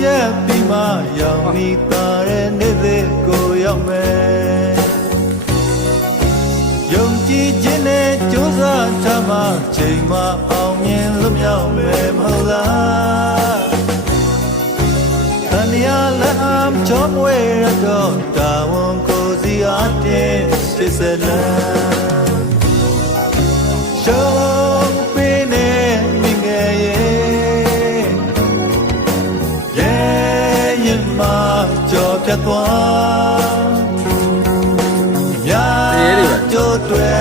ပြတ်ပြီးမှရောက်မိသားတဲ့နေ့သေးကိုရောက်မယ်ယုံကြည်ခြင်းနဲ့ကြိုးစားထားမှချိန်မှအောင်မြင်လွတ်မြောက်မယ်မဟုတ်လားတန်ရလက်အားချောမွေရတော့တာဝန်ကိုစီအားတင်စစ်စလန်ရှောင်းပေးနေမိငယ်ရဲ့ရင်မကြော်ပြတ်သွားများကြိုးတွေ